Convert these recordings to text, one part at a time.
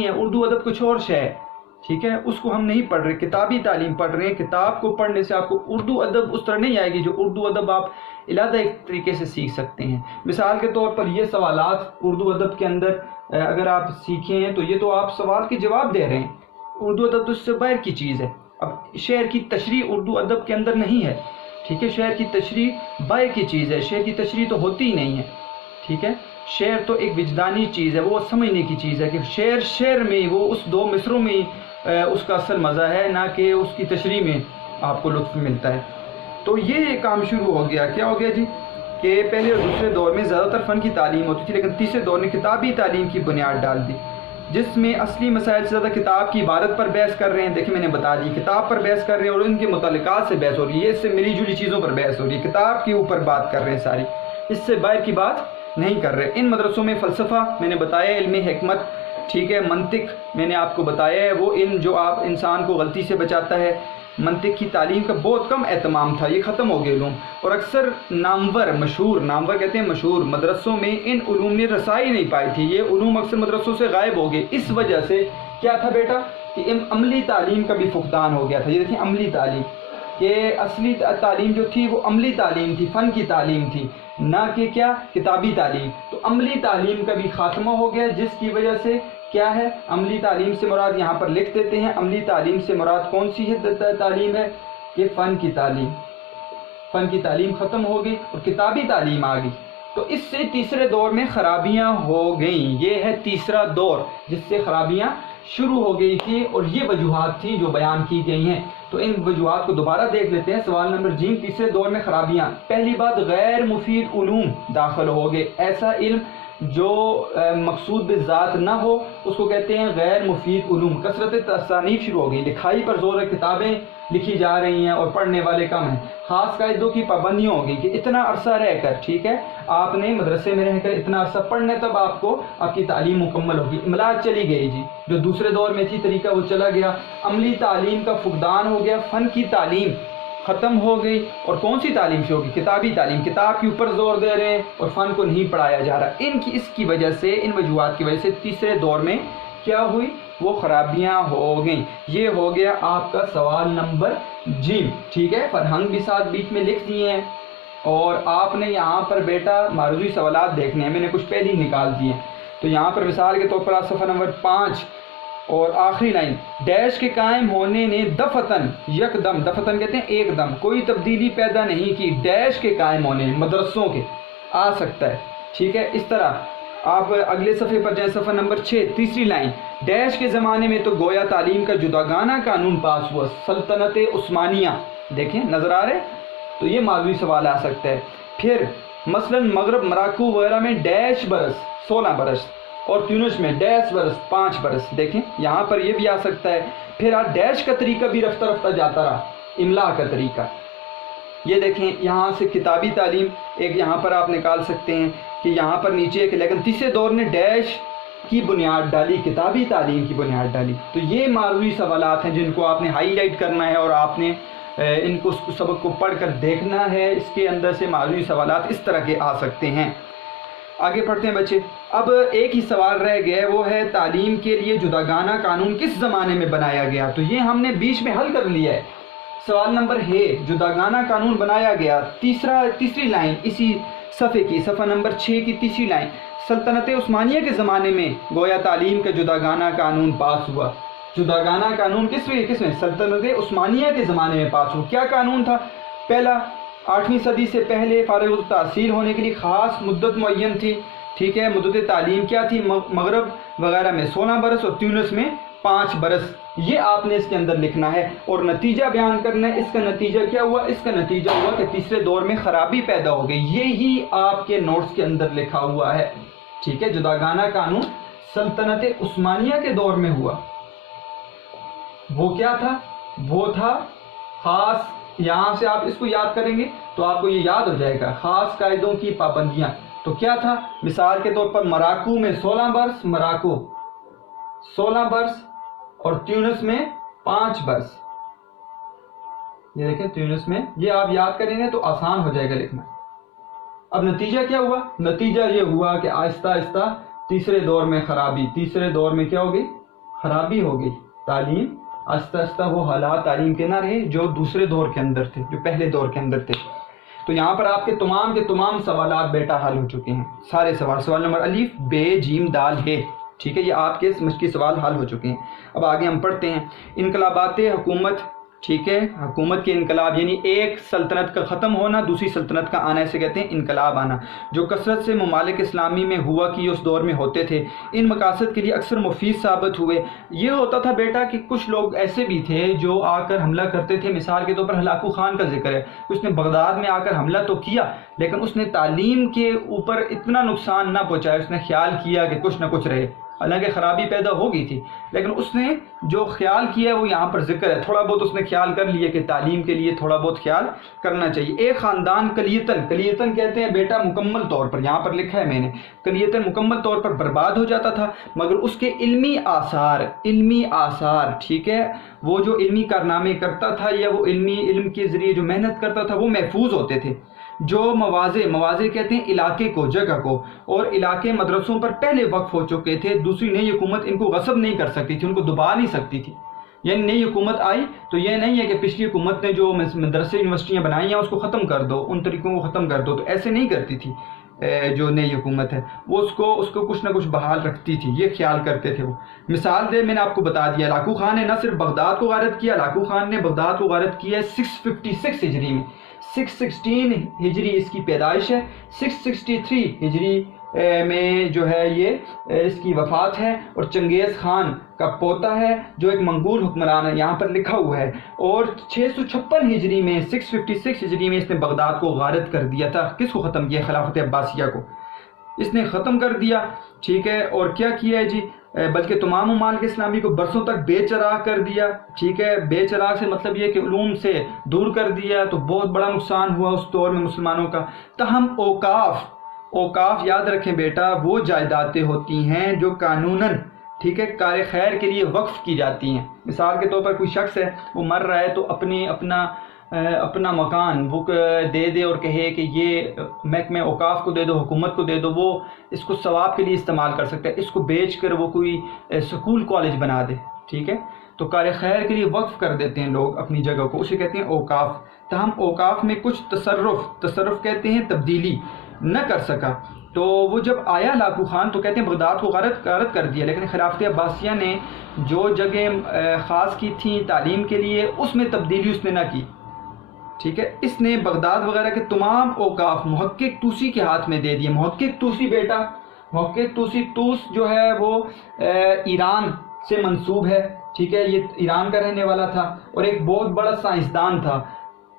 نہیں ہے، اردو ادب کچھ اور شے ہے، ٹھیک ہے، اس کو ہم نہیں پڑھ رہے، کتابی تعلیم پڑھ رہے ہیں۔ کتاب کو پڑھنے سے آپ کو اردو ادب اس طرح نہیں آئے گی جو اردو ادب آپ علیحدہ ایک طریقے سے سیکھ سکتے ہیں۔ مثال کے طور پر یہ سوالات اردو ادب کے اندر اگر آپ سیکھیں ہیں تو یہ تو آپ سوال کے جواب دے رہے ہیں، اردو ادب تو اس سے باہر کی چیز ہے۔ اب شعر کی تشریح اردو ادب کے اندر نہیں ہے، ٹھیک ہے، شعر کی تشریح باہر کی چیز ہے، شعر کی تشریح تو ہوتی ہی نہیں ہے، ٹھیک ہے۔ شعر تو ایک وجدانی چیز ہے، وہ سمجھنے کی چیز ہے کہ شعر میں وہ اس دو مصروں میں اس کا اصل مزہ ہے، نہ کہ اس کی تشریح میں آپ کو لطف ملتا ہے۔ تو یہ کام شروع ہو گیا، کیا ہو گیا جی کہ پہلے اور دوسرے دور میں زیادہ تر فن کی تعلیم ہوتی تھی، لیکن تیسرے دور نے کتابی تعلیم کی بنیاد ڈال دی، جس میں اصلی مسائل سے زیادہ کتاب کی عبارت پر بحث کر رہے ہیں۔ دیکھیں میں نے بتا دی، کتاب پر بحث کر رہے ہیں اور ان کے متعلقات سے بحث ہو رہی ہے، اس سے ملی جلی چیزوں پر بحث ہو رہی ہے، کتاب کے اوپر بات کر رہے ہیں ساری، اس سے باہر کی بات نہیں کر رہے۔ ان مدرسوں میں فلسفہ میں نے بتایا، علم حکمت، ٹھیک ہے، منطق میں نے آپ کو بتایا ہے، وہ علم جو آپ انسان کو غلطی سے بچاتا ہے۔ منطق کی تعلیم کا بہت کم اہتمام تھا، یہ ختم ہو گئے علوم، اور اکثر نامور کہتے ہیں مشہور مدرسوں میں ان علوم نے رسائی نہیں پائی تھی، یہ علوم اکثر مدرسوں سے غائب ہو گئے۔ اس وجہ سے کیا تھا بیٹا کہ عملی تعلیم کا بھی فقدان ہو گیا تھا۔ یہ دیکھیں عملی تعلیم، کہ اصلی تعلیم جو تھی وہ عملی تعلیم تھی، فن کی تعلیم تھی، نہ کہ کیا کتابی تعلیم۔ تو عملی تعلیم کا بھی خاتمہ ہو گیا، جس کی وجہ سے کیا ہے، عملی تعلیم سے مراد یہاں پر لکھ دیتے ہیں، عملی تعلیم سے مراد کون سی ہے تعلیم ہے کہ فن کی تعلیم۔ فن کی تعلیم ختم ہو گئی اور کتابی تعلیم آ گئی، تو اس سے تیسرے دور میں خرابیاں ہو گئیں۔ یہ ہے تیسرا دور جس سے خرابیاں شروع ہو گئی تھی، اور یہ وجوہات تھیں جو بیان کی گئی ہیں۔ تو ان وجوہات کو دوبارہ دیکھ لیتے ہیں۔ سوال نمبر جیم، تیسرے دور میں خرابیاں۔ پہلی بات، غیر مفید علوم داخل ہو گئے، ایسا علم جو مقصود بذات نہ ہو اس کو کہتے ہیں غیر مفید علوم۔ کثرت تصانیف شروع ہو گئی، لکھائی پر زور ہے، کتابیں لکھی جا رہی ہیں اور پڑھنے والے کم ہیں۔ خاص قاعدوں کی پابندیاں ہو گئی کہ اتنا عرصہ رہ کر، ٹھیک ہے، آپ نے مدرسے میں رہ کر اتنا عرصہ پڑھنا، تب آپ کو آپ کی تعلیم مکمل ہوگی۔ املاء چلی گئی جی، جو دوسرے دور میں تھی طریقہ وہ چلا گیا۔ عملی تعلیم کا فقدان ہو گیا، فن کی تعلیم ختم ہو گئی، اور کون سی تعلیم سے ہوگی؟ کتابی تعلیم، کتاب کے اوپر زور دے رہے ہیں اور فن کو نہیں پڑھایا جا رہا۔ اس کی وجہ سے، ان وجوہات کی وجہ سے تیسرے دور میں کیا ہوئی؟ وہ خرابیاں ہو گئیں۔ یہ ہو گیا آپ کا سوال نمبر جیم، ٹھیک ہے۔ فرہنگ بھی ساتھ بیچ میں لکھ دیے ہیں، اور آپ نے یہاں پر بیٹا معروضی سوالات دیکھنے ہیں، میں نے کچھ پہلے ہی نکال دیے ہیں۔ تو یہاں پر مثال کے طور پر صفحہ نمبر 5 اور آخری لائن، ڈیش کے قائم ہونے نے دفتن یکدم، دفتن کہتے ہیں ایک دم، کوئی تبدیلی پیدا نہیں کی۔ ڈیش کے قائم ہونے، مدرسوں کے آ سکتا ہے، ٹھیک ہے۔ اس طرح آپ اگلے صفحے پر جائیں، صفحہ نمبر 6 تیسری لائن، ڈیش کے زمانے میں تو گویا تعلیم کا جداگانہ قانون پاس ہوا، سلطنت عثمانیہ، دیکھیں نظر آ رہے، تو یہ معلومی سوال آ سکتا ہے۔ پھر مثلا مغرب مراکو وغیرہ میں ڈیش برس 16 برس، اور تیونس میں ڈیش برس 5 برس، دیکھیں یہاں پر یہ بھی آ سکتا ہے۔ پھر ڈیش کا طریقہ بھی رفتہ رفتہ جاتا رہا، املا کا طریقہ، یہ دیکھیں یہاں سے کتابی تعلیم ایک یہاں پر آپ نکال سکتے ہیں کہ یہاں پر نیچے ایک، لیکن تیسرے دور نے ڈیش کی بنیاد ڈالی، کتابی تعلیم کی بنیاد ڈالی۔ تو یہ معروضی سوالات ہیں جن کو آپ نے ہائی لائٹ کرنا ہے، اور آپ نے ان کو سبق کو پڑھ کر دیکھنا ہے۔ اس کے اندر سے معروضی سوالات اس طرح کے آ سکتے ہیں۔ آگے پڑھتے ہیں بچے۔ اب ایک ہی سوال رہ گیا، وہ ہے تعلیم کے لیے جداگانہ قانون کس زمانے میں بنایا گیا؟ تو یہ ہم نے بیچ میں حل کر لیا ہے۔ سوال نمبر ہے، جداگانہ قانون بنایا گیا، تیسری لائن اسی صفحے کی، صفحہ نمبر 6 کی تیسری لائن، سلطنت عثمانیہ کے زمانے میں گویا تعلیم کا جداگانہ قانون پاس ہوا۔ جداگانہ قانون کس میں؟ سلطنت عثمانیہ کے زمانے میں پاس ہوا۔ کیا قانون تھا؟ پہلا، 8ویں صدی سے پہلے فارغ التحصیل ہونے کے لیے خاص مدت معین تھی، ٹھیک ہے۔ مدت تعلیم کیا تھی؟ مغرب وغیرہ میں 16 برس اور تیونس میں 5 برس، یہ آپ نے اس کے اندر لکھنا ہے اور نتیجہ بیان کرنا ہے۔ اس کا نتیجہ کیا ہوا؟ اس کا نتیجہ ہوا کہ تیسرے دور میں خرابی پیدا ہو گئی، یہی آپ کے نوٹس کے اندر لکھا ہوا ہے، ٹھیک ہے۔ جداگانہ قانون سلطنت عثمانیہ کے دور میں ہوا۔ وہ کیا تھا؟ وہ تھا خاص، یہاں سے آپ اس کو یاد کریں گے تو آپ کو یہ یاد ہو جائے گا، خاص قاعدوں کی پابندیاں۔ تو کیا تھا؟ مثال کے طور پر مراکو میں 16 برس، مراکو 16 برس، اور تیونس میں 5 برس، یہ دیکھیں تیونس میں، یہ آپ یاد کریں گے تو آسان ہو جائے گا لکھنا۔ اب نتیجہ کیا ہوا؟ نتیجہ یہ ہوا کہ آہستہ آہستہ تیسرے دور میں خرابی، تیسرے دور میں کیا ہوگی؟ خرابی ہو گئی، تعلیم آہستہ آہستہ وہ حالات تعلیم کے نہ رہے جو دوسرے دور کے اندر تھے، جو پہلے دور کے اندر تھے۔ تو یہاں پر آپ کے تمام سوالات بیٹا حل ہو چکے ہیں، سارے سوال نمبر الف بے جیم دال ہے، ٹھیک ہے، یہ آپ کے مشقی سوال حل ہو چکے ہیں۔ اب آگے ہم پڑھتے ہیں انقلابات حکومت، ٹھیک ہے، حکومت کے انقلاب یعنی ایک سلطنت کا ختم ہونا دوسری سلطنت کا آنا، اسے کہتے ہیں انقلاب آنا، جو کثرت سے ممالک اسلامی میں ہوا کہ اس دور میں ہوتے تھے، ان مقاصد کے لیے اکثر مفید ثابت ہوئے۔ یہ ہوتا تھا بیٹا کہ کچھ لوگ ایسے بھی تھے جو آ کر حملہ کرتے تھے، مثال کے طور پر ہلاکو خان کا ذکر ہے، اس نے بغداد میں آ کر حملہ تو کیا لیکن اس نے تعلیم کے اوپر اتنا نقصان نہ پہنچایا، اس نے خیال کیا کہ کچھ نہ کچھ رہے، حالانکہ خرابی پیدا ہو گئی تھی لیکن اس نے جو خیال کیا ہے وہ یہاں پر ذکر ہے، تھوڑا بہت اس نے خیال کر لیا کہ تعلیم کے لیے تھوڑا بہت خیال کرنا چاہیے۔ ایک خاندان کلیتن کہتے ہیں بیٹا مکمل طور پر، یہاں پر لکھا ہے میں نے، کلیتن مکمل طور پر برباد ہو جاتا تھا مگر اس کے علمی آثار، ٹھیک ہے، وہ جو علمی کارنامے کرتا تھا یا وہ علم کے ذریعے جو محنت کرتا تھا وہ محفوظ ہوتے تھے۔ جو مواضع کہتے ہیں علاقے کو، جگہ کو، اور علاقے مدرسوں پر پہلے وقف ہو چکے تھے، دوسری نئی حکومت ان کو غصب نہیں کر سکتی تھی، ان کو دبا نہیں سکتی تھی۔ یعنی نئی حکومت آئی تو یہ نہیں ہے کہ پچھلی حکومت نے جو مدرسے یونیورسٹیاں بنائی ہیں اس کو ختم کر دو، ان طریقوں کو ختم کر دو، تو ایسے نہیں کرتی تھی۔ جو نئی حکومت ہے وہ اس کو کچھ نہ کچھ بحال رکھتی تھی، یہ خیال کرتے تھے وہ۔ مثال دے میں نے آپ کو بتا دیا، ہلاکو خان نے نہ صرف بغداد کو غارت کیا، ہلاکو خان نے بغداد کو غارت کیا ہے 656 ہجری میں، 616 ہجری اس کی پیدائش ہے، 663 ہجری میں جو ہے یہ اس کی وفات ہے، اور چنگیز خان کا پوتا ہے جو ایک منگول حکمران ہے، یہاں پر لکھا ہوا ہے، اور 656 ہجری میں 656 ہجری میں اس نے بغداد کو غارت کر دیا تھا۔ کس کو ختم کیا؟ خلافت عباسیہ کو اس نے ختم کر دیا، ٹھیک ہے، اور کیا کیا ہے جی، بلکہ تمام ممالک اسلامی کو برسوں تک بے چراغ کر دیا، ٹھیک ہے، بے چراغ سے مطلب یہ کہ علوم سے دور کر دیا، تو بہت بڑا نقصان ہوا اس دور میں مسلمانوں کا۔ تاہم اوقاف یاد رکھیں بیٹا، وہ جائیدادیں ہوتی ہیں جو قانوناً، ٹھیک ہے، کار خیر کے لیے وقف کی جاتی ہیں۔ مثال کے طور پر کوئی شخص ہے وہ مر رہا ہے تو اپنا مکان وہ دے دے اور کہے کہ یہ محکمہ اوقاف کو دے دو، حکومت کو دے دو، وہ اس کو ثواب کے لیے استعمال کر سکتا ہے، اس کو بیچ کر وہ کوئی سکول کالج بنا دے، ٹھیک ہے، تو کار خیر کے لیے وقف کر دیتے ہیں لوگ اپنی جگہ کو، اسے کہتے ہیں اوقاف۔ تاہم اوقاف میں کچھ تصرف کہتے ہیں تبدیلی نہ کر سکا، تو وہ جب آیا ہلاکو خان تو کہتے ہیں بغداد کو غارت کر دیا، لیکن خلافت عباسیہ نے جو جگہ خاص کی تھیں تعلیم کے لیے اس میں تبدیلی اس نے نہ کی، ٹھیک ہے، اس نے بغداد وغیرہ کے تمام اوقاف محقق توسی کے ہاتھ میں دے دیے۔ محقق توسی جو ہے وہ ایران سے منسوب ہے، ٹھیک ہے، یہ ایران کا رہنے والا تھا اور ایک بہت بڑا سائنسدان تھا۔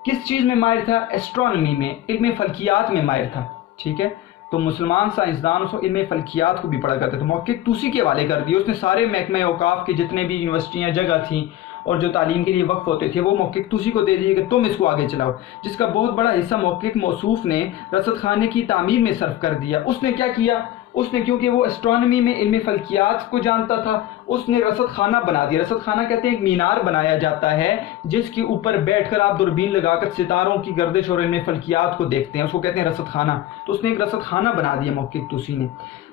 کس چیز میں ماہر تھا؟ ایسٹرونومی میں، علم فلکیات میں ماہر تھا، ٹھیک ہے، تو مسلمان سائنسدان اس کو علم فلکیات کو بھی پڑھا کرتے تھے۔ محقق توسی کے حوالے کر دیے، اس نے سارے محکمہ اوقاف کے جتنے بھی یونیورسٹیاں جگہ تھیں اور جو تعلیم کے لیے وقف ہوتے تھے وہ محقق توسی کو دے دیے کہ تم اس کو آگے چلاؤ، جس کا بہت بڑا حصہ محقق موصوف نے رصد خانے کی تعمیر میں صرف کر دیا۔ اس نے کیا کیا؟ اس نے، کیونکہ وہ اسٹرانومی میں علم فلکیات کو جانتا تھا، اس نے رصد خانہ بنا دیا۔ رصد خانہ کہتے ہیں ایک مینار بنایا جاتا ہے جس کے اوپر بیٹھ کر آپ دوربین لگا کر ستاروں کی گردش اور علم فلکیات کو دیکھتے ہیں، اس کو کہتے ہیں رصد خانہ۔ تو اس نے ایک رصد خانہ بنا دیا محقق توسی نے۔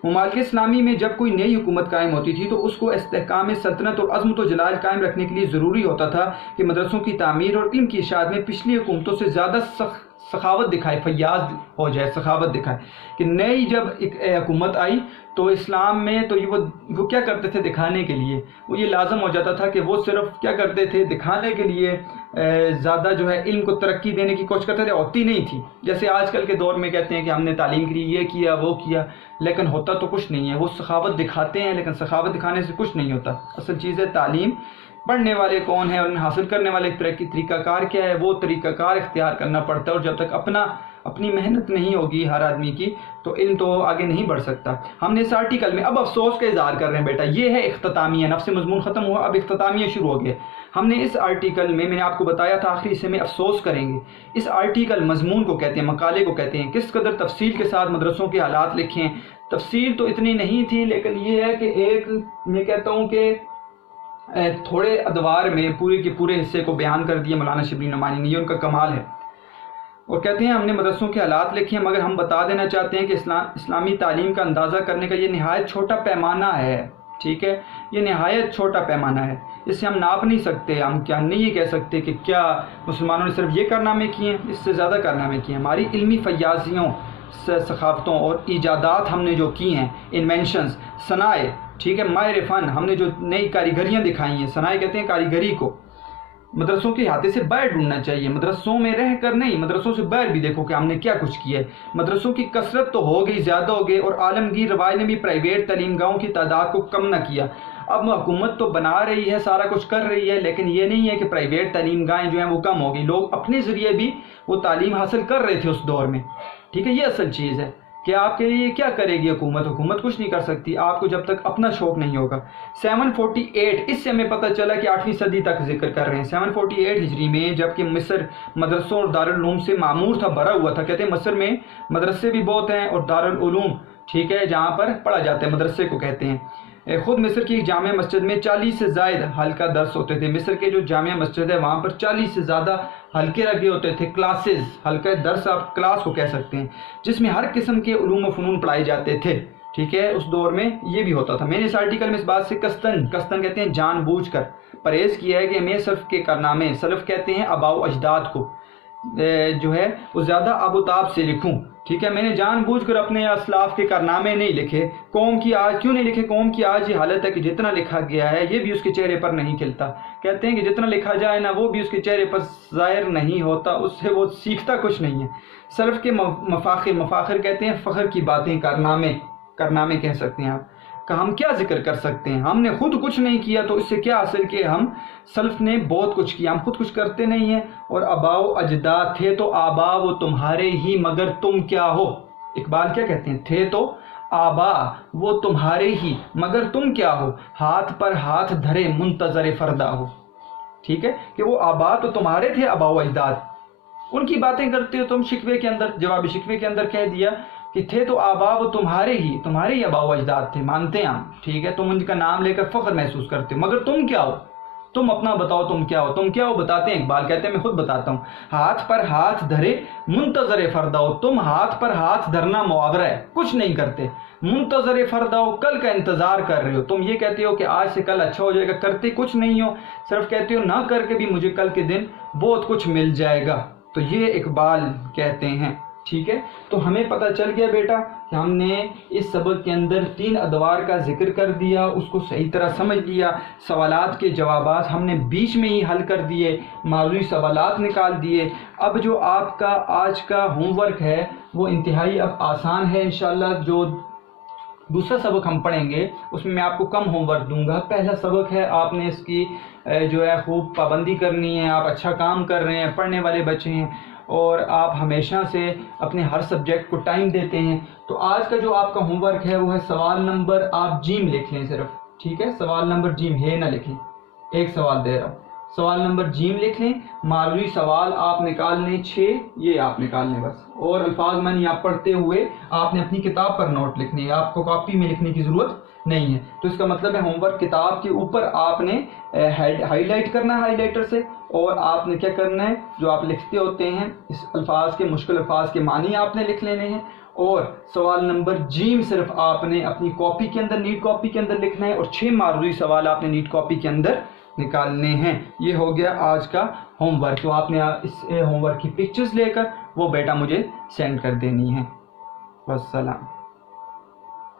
ممالک اسلامی میں جب کوئی نئی حکومت قائم ہوتی تھی تو اس کو استحکام سلطنت اور عظمت و جلال قائم رکھنے کے لیے ضروری ہوتا تھا کہ مدرسوں کی تعمیر اور علم کی اشاعت میں پچھلی حکومتوں سے زیادہ سخاوت دکھائے، فیاض ہو جائے، سخاوت دکھائے۔ کہ نئی جب ایک حکومت آئی تو اسلام میں تو وہ کیا کرتے تھے دکھانے کے لیے، وہ یہ لازم ہو جاتا تھا کہ وہ صرف کیا کرتے تھے دکھانے کے لیے زیادہ جو ہے علم کو ترقی دینے کی کوشش کرتے تھے، ہوتی نہیں تھی۔ جیسے آج کل کے دور میں کہتے ہیں کہ ہم نے تعلیم کے لیے یہ کیا وہ کیا، لیکن ہوتا تو کچھ نہیں ہے۔ وہ سخاوت دکھاتے ہیں لیکن سخاوت دکھانے سے کچھ نہیں ہوتا۔ اصل چیز ہے تعلیم، پڑھنے والے کون ہیں اور انہیں حاصل کرنے والے طریقہ کار کیا ہے، وہ طریقہ کار اختیار کرنا پڑتا ہے، اور جب تک اپنی محنت نہیں ہوگی ہر آدمی کی تو علم تو آگے نہیں بڑھ سکتا۔ ہم نے اس آرٹیکل میں اب افسوس کا اظہار کر رہے ہیں بیٹا، یہ ہے اختتامیہ، نفس مضمون ختم ہوا، اب اختتامیہ شروع ہو گیا۔ ہم نے اس آرٹیکل میں نے آپ کو بتایا تھا آخری حصے میں افسوس کریں گے۔ اس آرٹیکل مضمون کو کہتے ہیں، مقالے کو کہتے ہیں، کس قدر تفصیل کے ساتھ مدرسوں کے حالات لکھیں۔ تفصیل تو اتنی نہیں تھی لیکن یہ ہے کہ ایک میں کہتا ہوں کہ تھوڑے ادوار میں پورے کے پورے حصے کو بیان کر دیا مولانا شبلی نعمانی نے، یہ ان کا کمال ہے۔ اور کہتے ہیں ہم نے مدرسوں کے حالات لکھے ہیں مگر ہم بتا دینا چاہتے ہیں کہ اسلامی تعلیم کا اندازہ کرنے کا یہ نہایت چھوٹا پیمانہ ہے، ٹھیک ہے، یہ نہایت چھوٹا پیمانہ ہے، اس سے ہم ناپ نہیں سکتے، ہم کیا نہیں یہ کہہ سکتے کہ کیا مسلمانوں نے صرف یہ کارنامے کیے ہیں، اس سے زیادہ کارنامے کیے ہیں۔ ہماری علمی فیاضیوں، ثقافتوں اور ایجادات ہم نے جو کی ہیں، انوینشنز، صنائع، ٹھیک ہے، ماہر فن، ہم نے جو نئی کاریگریاں دکھائی ہیں، صنائع کہتے ہیں کاریگری کو، مدرسوں کے احاطے سے باہر ڈھونڈنا چاہیے، مدرسوں میں رہ کر نہیں، مدرسوں سے باہر بھی دیکھو کہ ہم نے کیا کچھ کیا ہے۔ مدرسوں کی کثرت تو ہو گئی، زیادہ ہو گئی، اور عالمگیر رواج نے بھی پرائیویٹ تعلیم گاہوں کی تعداد کو کم نہ کیا۔ اب حکومت تو بنا رہی ہے، سارا کچھ کر رہی ہے، لیکن یہ نہیں ہے کہ پرائیویٹ تعلیم گاہیں جو ہیں وہ کم ہوگی، لوگ اپنے ذریعے بھی وہ تعلیم حاصل کر رہے تھے اس دور میں، ٹھیک ہے۔ یہ اصل چیز ہے کہ آپ کے لیے کیا کرے گی حکومت، حکومت کچھ نہیں کر سکتی آپ کو جب تک اپنا شوق نہیں ہوگا۔ 748، اس سے ہمیں پتہ چلا کہ 8ویں صدی تک ذکر کر رہے ہیں، 748 ہجری میں، جبکہ مصر مدرسوں اور دارالعلوم سے معمور تھا، بھرا ہوا تھا۔ کہتے ہیں مصر میں مدرسے بھی بہت ہیں اور دارالعلوم، ٹھیک ہے، جہاں پر پڑھا جاتا ہے، مدرسے کو کہتے ہیں۔ خود مصر کی جامع مسجد میں 40 سے زائد حلقہ درس ہوتے تھے۔ مصر کے جو جامع مسجد ہے وہاں پر 40 سے زیادہ حلقے لگے ہوتے تھے، کلاسز، حلقہ درس آپ کلاس کو کہہ سکتے ہیں، جس میں ہر قسم کے علوم و فنون پڑھائے جاتے تھے، ٹھیک ہے۔ اس دور میں یہ بھی ہوتا تھا۔ میں نے اس آرٹیکل میں اس بات سے قصداً کہتے ہیں جان بوجھ کر پرہیز کیا ہے کہ میں سلف کے کارنامے، سلف کہتے ہیں آباء و اجداد کو، جو ہے وہ زیادہ آب و تاب سے لکھوں، ٹھیک ہے۔ میں نے جان بوجھ کر اپنے اسلاف کے کارنامے نہیں لکھے۔ قوم کی آج کیوں نہیں لکھے؟ قوم کی آج یہ حالت ہے کہ جتنا لکھا گیا ہے یہ بھی اس کے چہرے پر نہیں کھلتا۔ کہتے ہیں کہ جتنا لکھا جائے نا وہ بھی اس کے چہرے پر ظاہر نہیں ہوتا، اس سے وہ سیکھتا کچھ نہیں ہے۔ سلف کے مفاخر کہتے ہیں فخر کی باتیں، کارنامے کہہ سکتے ہیں آپ، کہ ہم کیا ذکر کر سکتے ہیں؟ ہم نے خود کچھ نہیں کیا تو اس سے کیا حاصل کہ ہم سلف نے بہت کچھ کیا، ہم خود کچھ کرتے نہیں ہیں۔ اور آباء و اجداد تھے تو آبا وہ تمہارے ہی مگر تم کیا ہو۔ اقبال کیا کہتے ہیں؟ تھے تو آبا وہ تمہارے ہی مگر تم کیا ہو، ہاتھ پر ہاتھ دھرے منتظر فردا ہو، ٹھیک ہے، کہ وہ آبا تو تمہارے تھے، آباء و اجداد، ان کی باتیں کرتے ہو تم۔ شکوے کے اندر، جوابی شکوے کے اندر کہہ دیا کہ تھے تو آبا وہ تمہارے ہی آباء و اجداد تھے، مانتے ہیں ہم، ٹھیک ہے، تم ان کا نام لے کر فخر محسوس کرتے ہو، مگر تم کیا ہو؟ تم اپنا بتاؤ، تم کیا ہو؟ تم کیا ہو بتاتے ہیں؟ اقبال کہتے ہیں میں خود بتاتا ہوں، ہاتھ پر ہاتھ دھرے منتظر فردا ہو، تم ہاتھ پر ہاتھ دھرنا محاورہ ہے، کچھ نہیں کرتے، منتظر فردا ہو، کل کا انتظار کر رہے ہو۔ تم یہ کہتے ہو کہ آج سے کل اچھا ہو جائے گا، کرتے کچھ نہیں ہو، صرف کہتے ہو نہ کر کے بھی مجھے کل کے دن بہت کچھ مل جائے گا۔ تو یہ اقبال کہتے ہیں، ٹھیک ہے۔ تو ہمیں پتہ چل گیا بیٹا کہ ہم نے اس سبق کے اندر 3 ادوار کا ذکر کر دیا، اس کو صحیح طرح سمجھ لیا، سوالات کے جوابات ہم نے بیچ میں ہی حل کر دیے، موضوعی سوالات نکال دیے۔ اب جو آپ کا آج کا ہوم ورک ہے وہ انتہائی اب آسان ہے انشاءاللہ۔ جو دوسرا سبق ہم پڑھیں گے اس میں آپ کو کم ہوم ورک دوں گا۔ پہلا سبق ہے، آپ نے اس کی جو ہے خوب پابندی کرنی ہے، آپ اچھا کام کر رہے ہیں، پڑھنے والے بچے ہیں اور آپ ہمیشہ سے اپنے ہر سبجیکٹ کو ٹائم دیتے ہیں۔ تو آج کا جو آپ کا ہوم ورک ہے وہ ہے سوال نمبر، آپ جیم لکھ لیں صرف، ٹھیک ہے، سوال نمبر جیم ہے نہ لکھیں، ایک سوال دے رہا ہوں، سوال نمبر جیم لکھ لیں، معلومی سوال آپ نکال لیں 6، یہ آپ نکال لیں بس، اور الفاظ میں آپ پڑھتے ہوئے آپ نے اپنی کتاب پر نوٹ لکھنے ہے، آپ کو کاپی میں لکھنے کی ضرورت نہیں ہے۔ تو اس کا مطلب ہے ہوم ورک کتاب کے اوپر آپ نے ہائی لائٹ کرنا ہے ہائی لائٹر سے، اور آپ نے کیا کرنا ہے، جو آپ لکھتے ہوتے ہیں اس الفاظ کے، مشکل الفاظ کے معنی آپ نے لکھ لینے ہیں، اور سوال نمبر جیم صرف آپ نے اپنی کاپی کے اندر، نیٹ کاپی کے اندر لکھنا ہے، اور 6 معروضی سوال آپ نے نیٹ کاپی کے اندر نکالنے ہیں۔ یہ ہو گیا آج کا ہوم ورک۔ تو آپ نے اس ہوم ورک کی پکچرز لے کر وہ بیٹا مجھے سینڈ کر دینی ہے۔ والسلام۔